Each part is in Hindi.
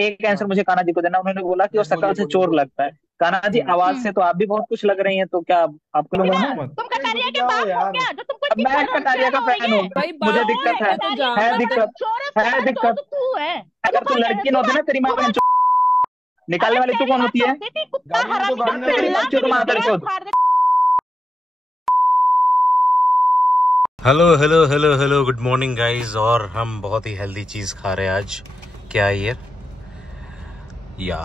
एक आंसर मुझे कान्हा जी को देना। उन्होंने बोला कि वो शक्ल से चोर लगता है। कान्हा जी आवाज से तो आप भी बहुत कुछ लग रही हैं, तो क्या आपको लूंगा क्या मैं? मत तुम कटारिया के जाओ बाप हो यार। क्या जो तुमको अब इतनी मैं शर्म कटारिया का हो फैन ये? हूँ। भाई मुझे बाप दिक्कत है। तो कटारिया जा है का मत। दिक्कत। चोर है है तुम्हारा, चोर दिक्कत। तो तू है। अगर तू लड़की न होती ना, तेरी माँ बहन निकालने अगर वाली तू तेरी कौन माँ होती है? चौंकती थी कुत्ता गाड़ी में तो हरामी का भागना तेरी पिल्ला, पड़ेगा। बच्चों तेरी माँ तेरे ब्रेन चौथ। फाड़ दे। Hello hello hello hello, good morning guys. और हम बहुत ही हेल्दी चीज़ खा रहे हैं आज। क्या है ये? या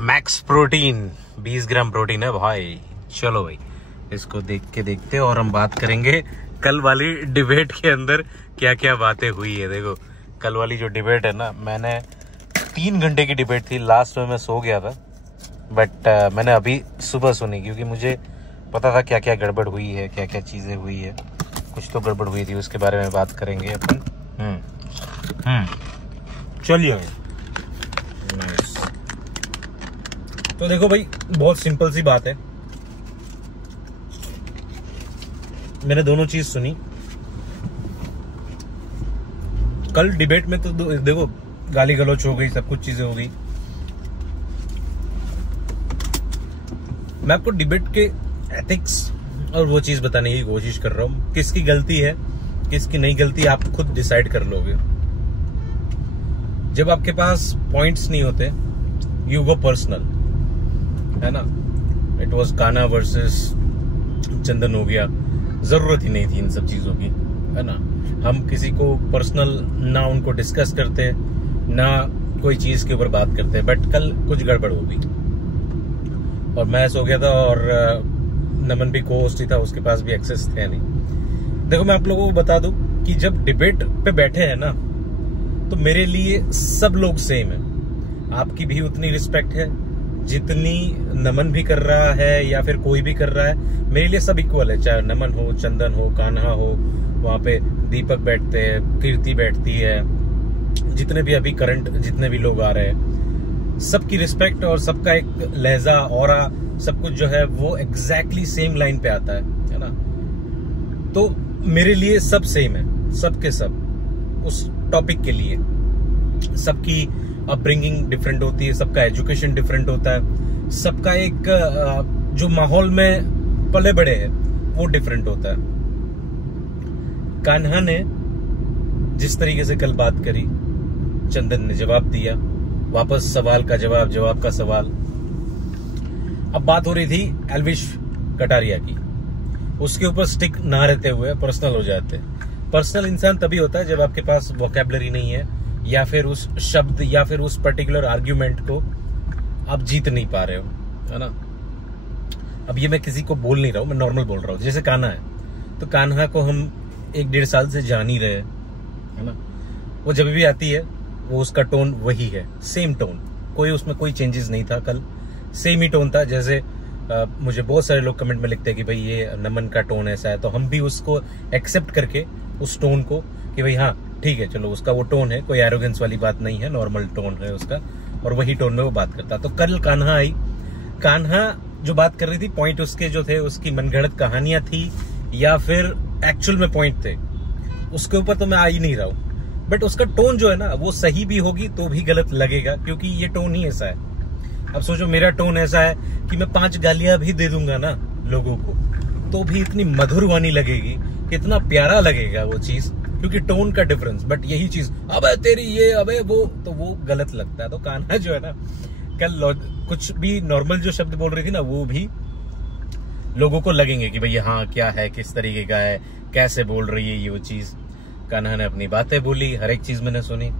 मैक्स प्रोटीन, 20 ग्राम प्रोटीन है भाई। चलो भाई, इसको देख के देखते हैं और हम बात करेंगे कल वाली डिबेट के अंदर क्या क्या बातें हुई है। देखो, कल वाली जो डिबेट है ना, मैंने 3 घंटे की डिबेट थी। लास्ट में मैं सो गया था, बट मैंने अभी सुबह सुनी, क्योंकि मुझे पता था क्या क्या गड़बड़ हुई है, क्या क्या चीज़ें हुई है। कुछ तो गड़बड़ हुई थी, उसके बारे में बात करेंगे अपन। चलिए। नाइस। तो देखो भाई, बहुत सिंपल सी बात है। मैंने दोनों चीज सुनी कल डिबेट में। तो देखो, गाली गलौच हो गई, सब कुछ चीजें हो गई। मैं आपको डिबेट के एथिक्स और वो चीज बताने की कोशिश कर रहा हूं। किसकी गलती है, किसकी नहीं गलती, आप खुद डिसाइड कर लोगे। जब आपके पास पॉइंट्स नहीं होते, यू गो पर्सनल, है ना। इट वाज कान्हा वर्सेस चंदन हो गया। जरूरत ही नहीं थी इन सब चीजों की, है ना। हम किसी को पर्सनल ना उनको डिस्कस करते, ना कोई चीज के ऊपर बात करते। बट कल कुछ गड़बड़ हो गई और मैं सो गया था, और नमन भी को होस्ट ही था, उसके पास भी एक्सेस थे नहीं। देखो, मैं आप लोगों को बता दूं कि जब डिबेट पे बैठे हैं ना, तो मेरे लिए सब लोग सेम है। आपकी भी उतनी रिस्पेक्ट है जितनी नमन भी कर रहा है या फिर कोई भी कर रहा है। मेरे लिए सब इक्वल है, चाहे नमन हो, चंदन हो, कान्हा हो, वहां पे दीपक बैठते हैं, कीर्ति बैठती है, जितने भी अभी करंट जितने भी लोग आ रहे हैं, सबकी रिस्पेक्ट और सबका एक लहजा और सब कुछ जो है वो एग्जैक्टली सेम लाइन पे आता है ना। तो मेरे लिए सब सेम है, सबके सब उस टॉपिक के लिए। सबकी अपब्रिंगिंग डिफरेंट होती है, सबका एजुकेशन डिफरेंट होता है, सबका एक जो माहौल में पले बड़े हैं वो डिफरेंट होता है। कान्हा ने जिस तरीके से कल बात करी, चंदन ने जवाब दिया, वापस सवाल का जवाब, जवाब का सवाल। अब बात हो रही थी एल्विश कटारिया की, उसके ऊपर स्टिक ना रहते हुए पर्सनल हो जाते। पर्सनल इंसान तभी होता है जब आपके पास वोकैबुलरी नहीं है, या फिर उस शब्द या फिर उस पर्टिकुलर आर्ग्यूमेंट को आप जीत नहीं पा रहे हो, है ना। अब ये मैं किसी को बोल नहीं रहा हूं, मैं नॉर्मल बोल रहा हूं। जैसे कान्हा है, तो कान्हा को हम 1-1.5 साल से जान ही रहे हैं, है ना। वो जब भी आती है, वो उसका टोन वही है, सेम टोन, कोई उसमें कोई चेंजेस नहीं था। कल सेम ही टोन था। जैसे मुझे बहुत सारे लोग कमेंट में लिखते हैं कि भाई ये नमन का टोन ऐसा है, तो हम भी उसको एक्सेप्ट करके उस टोन को कि भाई हाँ ठीक है, चलो उसका वो टोन है, कोई एरोगेंस वाली बात नहीं है, नॉर्मल टोन है उसका, और वही टोन में वो बात करता। तो कल कान्हा आई, कान्हा जो बात कर रही थी, पॉइंट उसके जो थे, उसकी मनगढ़ंत कहानियां थी या फिर एक्चुअल में पॉइंट थे, उसके ऊपर तो मैं आ ही नहीं रहा हूं। बट उसका टोन जो है ना, वो सही भी होगी तो भी गलत लगेगा, क्योंकि ये टोन ही ऐसा है। अब सोचो, मेरा टोन ऐसा है कि मैं 5 गालियां भी दे दूंगा ना लोगों को, तो भी इतनी मधुर वाणी लगेगी, कितना प्यारा लगेगा वो चीज, क्योंकि टोन का डिफरेंस। बट यही चीज, अबे तेरी ये, अबे वो, तो वो गलत लगता है। तो कान्हा जो है ना, कल कुछ भी नॉर्मल जो शब्द बोल रही थी ना, वो भी लोगों को लगेंगे कि भाई हाँ क्या है, किस तरीके का है, कैसे बोल रही है ये वो चीज। कान्हा ने अपनी बातें बोली, हर एक चीज मैंने सुनी।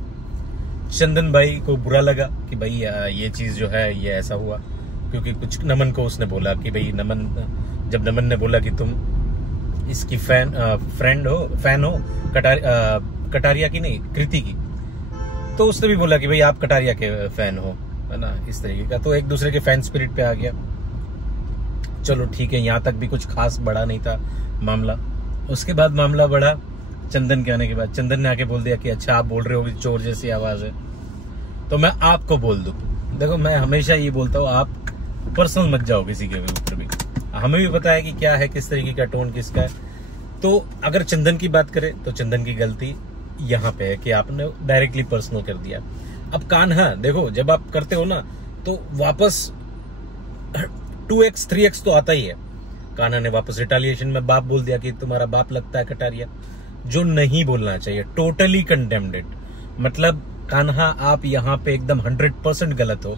चंदन भाई को बुरा लगा कि भाई ये चीज जो है ये ऐसा हुआ, क्योंकि कुछ नमन को उसने बोला कि भाई जब नमन ने बोला कि तुम इसकी फैन हो कटारिया की नहीं, कृति की, तो उसने भी बोला कि भाई आप कटारिया के फैन हो, है ना, इस तरीके का। तो एक दूसरे के फैन स्पिरिट पे आ गया। चलो ठीक है, यहाँ तक भी कुछ खास बड़ा नहीं था मामला। उसके बाद मामला बढ़ा चंदन के आने के बाद। चंदन ने आके बोल दिया कि अच्छा आप बोल रहे हो चोर जैसी आवाज है, तो मैं आपको बोल दूं। देखो, मैं हमेशा ये बोलता हूँ, आप पर्सनल मत जाओ किसी के ऊपर भी। हमें भी पता है कि क्या है, किस तरीके का टोन किसका है। तो अगर चंदन की बात करें तो चंदन की गलती यहाँ पे है कि आपने डायरेक्टली पर्सनल कर दिया। अब कान्हा देखो, जब आप करते हो ना तो वापस 2x 3x तो आता ही है। कान्हा ने वापस रिटालिएशन में बाप बोल दिया कि तुम्हारा बाप लगता है कटारिया, जो नहीं बोलना चाहिए, टोटली कंडेम्डेड। मतलब कान्हा आप यहाँ पे एकदम 100% गलत हो।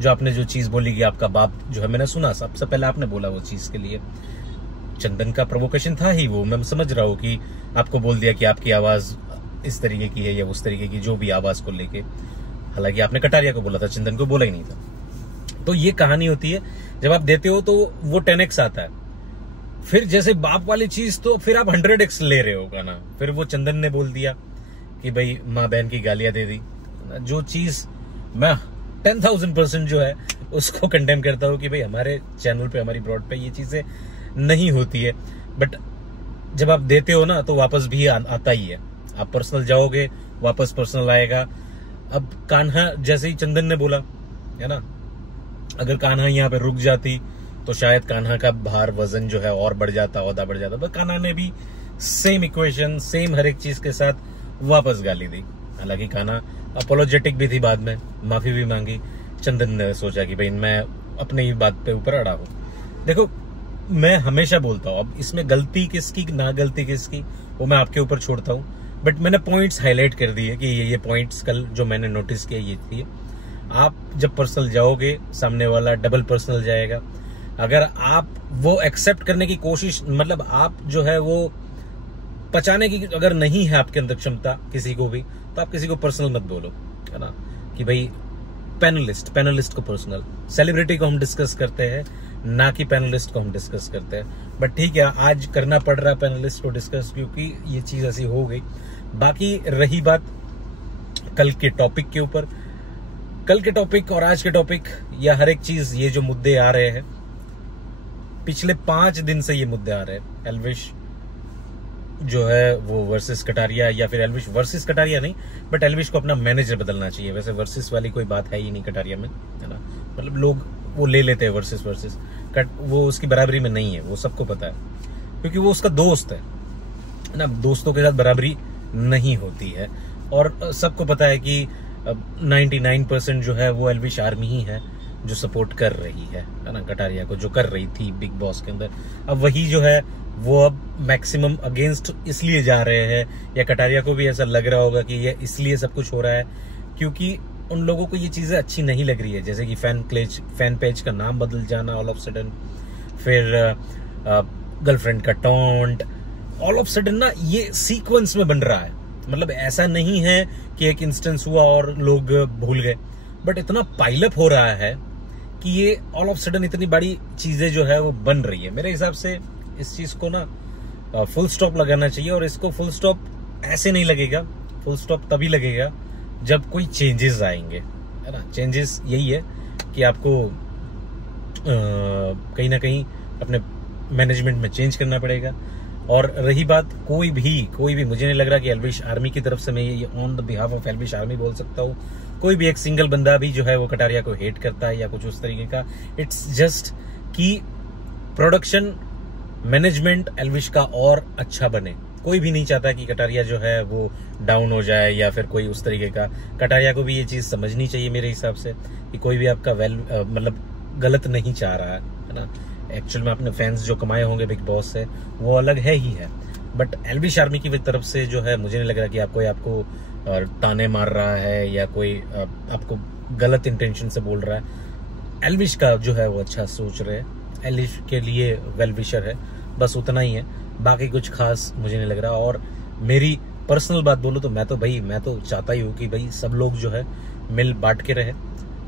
जो आपने जो चीज बोली कि आपका बाप जो है, मैंने सुना सबसे पहले आपने बोला वो चीज के लिए। चंदन का प्रोवोकेशन था ही वो, मैं समझ रहा हूँ कि आपको बोल दिया कि आपकी आवाज इस तरीके की है या उस तरीके की, जो भी आवाज को लेके। हालांकि आपने कटारिया को बोला था, चंदन को बोला ही नहीं था। तो ये कहानी होती है, जब आप देते हो तो वो 10x आता है। फिर जैसे बाप वाली चीज तो फिर आप 100x ले रहे हो गाना। फिर वो चंदन ने बोल दिया कि भाई माँ बहन की गालियां दे दी, जो चीज मैं 10,000% जो है उसको कंडेम करता हूँ कि भाई हमारे चैनल पे, हमारी ब्रॉड पे ये चीजें नहीं होती है। बट जब आप देते हो ना तो वापस भी आता ही है। आप पर्सनल जाओगे, वापस पर्सनल आएगा। अब कान्हा जैसे ही चंदन ने बोला है ना, अगर कान्हा यहाँ पे रुक जाती तो शायद कान्हा का भार, वजन जो है और बढ़ जाता, औदा बढ़ जाता। बट कान्हा ने भी सेम इक्वेशन, सेम हर एक चीज के साथ वापस गाली दी। हालांकि कान्हा अपोलोजेटिक भी थी, बाद में माफी भी मांगी। चंदन ने सोचा कि भाई मैं अपने ही बात पे ऊपर अड़ा हूं। देखो मैं हमेशा बोलता हूं, अब इसमें गलती किसकी ना गलती किसकी वो मैं आपके ऊपर छोड़ता हूं। बट मैंने पॉइंट्स हाईलाइट कर दिए कि ये पॉइंट्स कल जो मैंने नोटिस किया ये थी। आप जब पर्सनल जाओगे, सामने वाला डबल पर्सनल जाएगा। अगर आप वो एक्सेप्ट करने की कोशिश, मतलब आप जो है वो पचाने की अगर नहीं है आपके अंदर क्षमता किसी को भी, तो आप किसी को पर्सनल मत बोलो, है ना। कि भाई पैनलिस्ट को पर्सनल, सेलिब्रिटी को हम डिस्कस करते हैं, ना कि पैनलिस्ट को हम डिस्कस करते हैं। बट ठीक है, आज करना पड़ रहा है पैनलिस्ट को डिस्कस, क्योंकि ये चीज ऐसी हो गई। बाकी रही बात कल के टॉपिक के ऊपर, कल के टॉपिक और आज के टॉपिक या हर एक चीज, ये जो मुद्दे आ रहे हैं पिछले 5 दिन से, ये मुद्दे आ रहे हैं। एल्विश जो है वो वर्सेस कटारिया, या फिर एल्विश वर्सेस कटारिया नहीं, बट एल्विश को अपना मैनेजर बदलना चाहिए। वैसे वर्सेस वाली कोई बात है ही नहीं कटारिया में, है ना। मतलब लोग वो ले लेते हैं वर्सेस वो उसकी बराबरी में नहीं है, वो सबको पता है, क्योंकि वो उसका दोस्त है ना। दोस्तों के साथ बराबरी नहीं होती है, और सबको पता है कि 99% जो है वो एल्विश आर्मी ही है जो सपोर्ट कर रही है ना कटारिया को, जो कर रही थी बिग बॉस के अंदर। अब वही जो है वो अब मैक्सिमम अगेंस्ट इसलिए जा रहे हैं, या कटारिया को भी ऐसा लग रहा होगा कि ये इसलिए सब कुछ हो रहा है क्योंकि उन लोगों को ये चीजें अच्छी नहीं लग रही है। जैसे कि फैन पेज का नाम बदल जाना ऑल ऑफ सडन, फिर गर्लफ्रेंड का टॉन्ट, ऑल ऑफ सडन ना ये सीक्वेंस में बन रहा है। मतलब ऐसा नहीं है कि एक इंस्टेंस हुआ और लोग भूल गए, बट इतना पाइलअप हो रहा है कि ये ऑल ऑफ सडन इतनी बड़ी चीजें जो है वो बन रही है। मेरे हिसाब से इस चीज को ना फुल स्टॉप लगाना चाहिए, और इसको फुल स्टॉप ऐसे नहीं लगेगा, फुल स्टॉप तभी लगेगा जब कोई चेंजेस आएंगे, है ना। चेंजेस यही है कि आपको कहीं ना कहीं अपने मैनेजमेंट में चेंज करना पड़ेगा। और रही बात कोई भी मुझे नहीं लग रहा कि एल्विश आर्मी की तरफ से मैं ये on the behalf of Elvish army बोल सकता हूँ। कोई भी एक सिंगल बंदा भी जो है वो कटारिया को हेट करता है या कुछ उस तरीके का। इट्स जस्ट कि प्रोडक्शन मैनेजमेंट एल्विश का और अच्छा बने। कोई भी नहीं चाहता कि कटारिया जो है वो डाउन हो जाए या फिर कोई उस तरीके का। कटारिया को भी ये चीज समझनी चाहिए मेरे हिसाब से कि कोई भी आपका मतलब गलत नहीं चाह रहा है ना। एक्चुअल में अपने फैंस जो कमाए होंगे बिग बॉस से वो अलग है ही है, बट एल्विश आर्मी की तरफ से जो है मुझे नहीं लग रहा कि आपको ताने मार रहा है या कोई आपको गलत इंटेंशन से बोल रहा है। एल्विश का जो है वो अच्छा सोच रहे हैं, एल्विश के लिए वेल विशर है, बस उतना ही है। बाकी कुछ खास मुझे नहीं लग रहा। और मेरी पर्सनल बात बोलूं तो मैं तो चाहता ही हूँ कि भाई सब लोग जो है मिल बांट के रहे,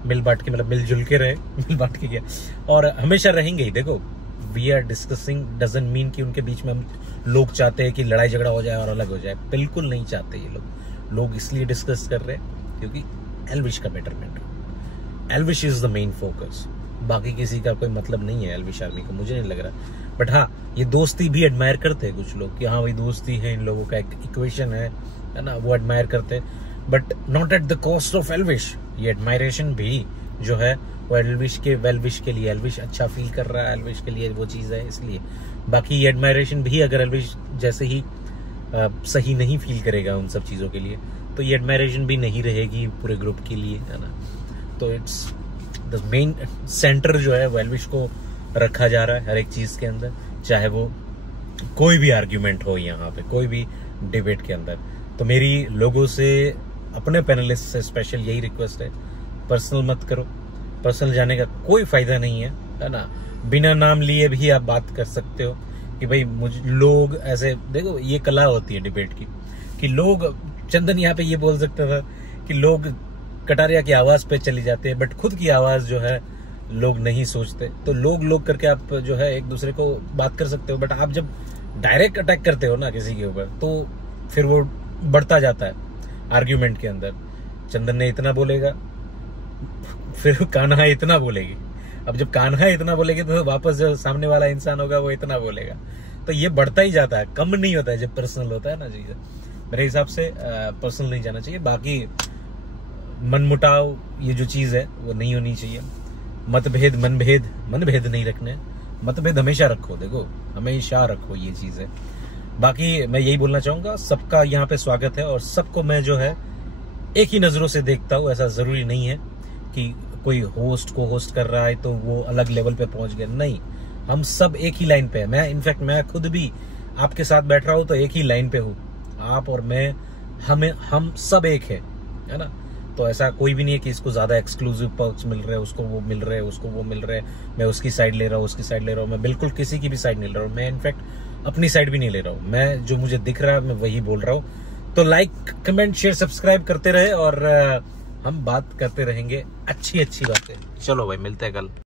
मतलब मिलजुल के रहे, मिल बांट के क्या, और हमेशा रहेंगे ही। देखो we are discussing doesn't mean कि उनके बीच में हम लोग चाहते हैं कि लड़ाई झगड़ा हो जाए और अलग हो जाए, बिल्कुल नहीं चाहते। ये लोग इसलिए डिस्कस कर रहे हैं क्योंकि एल्विश का betterment, Elvish is the main focus. बाकी किसी का कोई मतलब नहीं है एल्विश आर्मी को, मुझे नहीं लग रहा। बट हाँ, ये दोस्ती भी एडमायर करते हैं कुछ लोग कि हाँ भाई दोस्ती है, इन लोगों का एक इक्वेशन है ना, वो एडमायर करते हैं, but not at the cost of Elvish. ये एडमायरेशन भी जो है वो एल्विश के वेलविश के लिए, एल्विश अच्छा फील कर रहा है एल्विश के लिए, वो चीज है इसलिए। बाकी ये एडमायरेशन भी अगर एल्विश जैसे ही सही नहीं फील करेगा उन सब चीजों के लिए, तो ये एडमायरेशन भी नहीं रहेगी पूरे ग्रुप के लिए, है ना। तो इट्स द मेन सेंटर जो है वो एल्विश को रखा जा रहा है हर एक चीज के अंदर, चाहे वो कोई भी आर्ग्यूमेंट हो, यहाँ पे कोई भी डिबेट के अंदर। तो मेरी लोगों से, अपने पैनलिस्ट से स्पेशल यही रिक्वेस्ट है, पर्सनल मत करो। पर्सनल जाने का कोई फायदा नहीं है ना। बिना नाम लिए भी आप बात कर सकते हो कि भाई मुझे लोग ऐसे, देखो ये कला होती है डिबेट की, कि लोग, चंदन यहाँ पे ये बोल सकता था कि लोग कटारिया की आवाज पे चली जाते हैं, बट खुद की आवाज जो है लोग नहीं सोचते। तो लोग करके आप जो है एक दूसरे को बात कर सकते हो, बट आप जब डायरेक्ट अटैक करते हो ना किसी के ऊपर, तो फिर वो बढ़ता जाता है आर्ग्यूमेंट के अंदर। चंदन ने इतना बोलेगा, फिर कान्हा इतना बोलेगी। अब जब कान्हा इतना बोलेगी तो वापस जो सामने वाला इंसान होगा वो इतना बोलेगा। तो ये बढ़ता ही जाता है, कम नहीं होता है जब पर्सनल होता है ना चीज। मेरे हिसाब से पर्सनल नहीं जाना चाहिए। बाकी मनमुटाव ये जो चीज है वो नहीं होनी चाहिए। मतभेद मनभेद नहीं रखने। मतभेद हमेशा रखो, देखो हमेशा रखो, ये चीज है। बाकी मैं यही बोलना चाहूंगा, सबका यहाँ पे स्वागत है और सबको मैं जो है एक ही नजरों से देखता हूँ। ऐसा जरूरी नहीं है कि कोई होस्ट को होस्ट कर रहा है तो वो अलग लेवल पे पहुंच गया, नहीं। हम सब एक ही लाइन पे है। मैं इनफैक्ट मैं खुद भी आपके साथ बैठ रहा हूं तो एक ही लाइन पे हूं, आप और मैं, हम सब एक है ना। तो ऐसा कोई भी नहीं है कि इसको ज्यादा एक्सक्लूसिव पर्क्स मिल रहे हैं, उसको वो मिल रहे हैं, उसको वो मिल रहे हैं, मैं उसकी साइड ले रहा हूँ, उसकी साइड ले रहा हूँ। मैं बिल्कुल किसी की भी साइड नहीं ले रहा हूँ। मैं इनफैक्ट अपनी साइड भी नहीं ले रहा हूँ। मैं जो मुझे दिख रहा है मैं वही बोल रहा हूँ। तो लाइक, कमेंट, शेयर, सब्सक्राइब करते रहे और हम बात करते रहेंगे अच्छी बातें। चलो भाई, मिलते हैं कल।